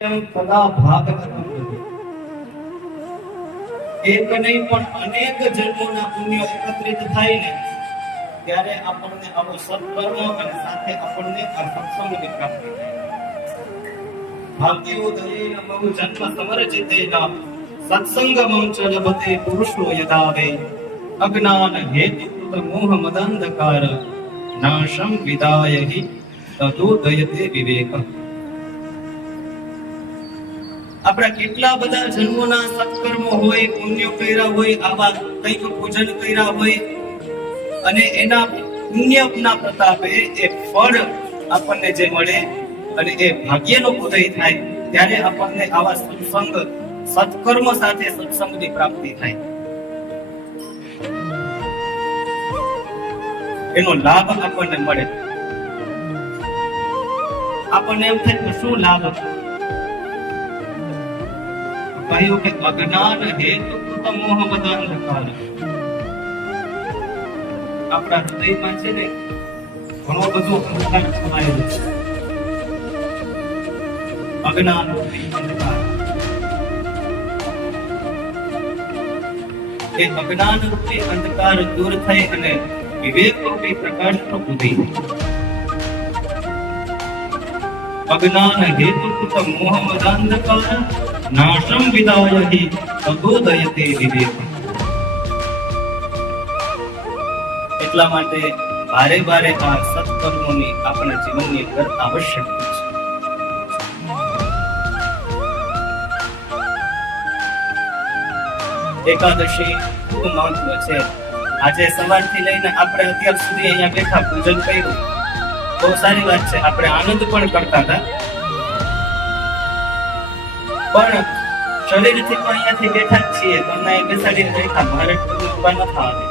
કદા ભાગવતમ એક નહીં પણ અનેક જન્મોના પુણ્ય એકત્રિત થાય ને ત્યારે આપણને આવો સત્કર્મ અને સાથે આપણને આ સત્સંગની પ્રાપ્તિ થાય. ભાગ્યોદયેન બહુ જન્મ સમરજિતેન સત્સંગમં ચ લભતે પુરુષો યદાવે અજ્ઞાન હેતુકૃત મોહ મદાંધકાર નાશમ વિદાય હિ તદોદયતે વિવેક. આપણા કેટલા બધા જન્મોના સત્કર્મો હોય, પુણ્ય કર્યા હોય, આવા કંઈક પૂજન કર્યા હોય અને એના પુણ્યના પ્રતાપે એ ફળ આપણને જે મળે અને એ ભાગ્યનો ઉદય થાય ત્યારે આપણને આવા સત્સંગ સત્કર્મ સાથે સત્સંગની પ્રાપ્તિ થાય. એનો લાભ આપણને મળે. આપણને એમ થાય કે શું લાભ? કહ્યું કે અજ્ઞાન હેતુકૃત મોહ મદાંધકાર. આપણા હૃદયમાં છે ને ઘણો બધો અંધકાર છવાયેલો છે. અજ્ઞાન રૂપી અંધકાર. એ અજ્ઞાન રૂપી અંધકાર દૂર થઈ અને વિવેક રૂપી પ્રકાશનો ઉદય. અજ્ઞાન હેતુકૃત મોહ મદાંધકાર નાશમ વિદાય હિ તદોદયતે વિવેક. એટલા માટે બારે બારે આ સત્કર્મોની આપણા જીવનની અંદર આવશ્યકતા છે. એકાદશી ખૂબ મહત્વ છે. આજે સવારથી લઈને આપણે અત્યાર સુધી અહીંયા બેઠા પૂજન કર્યું, બહુ સારી વાત છે. આપણે આનંદ પણ કરતા હતા, પણ શરીરથી તો અહીંયાથી બેઠા જ છીએ, તમને અહીં બેસાડીને બેઠા, મારે ઉભા ન થવા દે.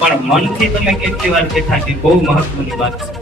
પણ મનથી તમે કેટલી વાર બેઠા છે, બહુ મહત્વની વાત છે.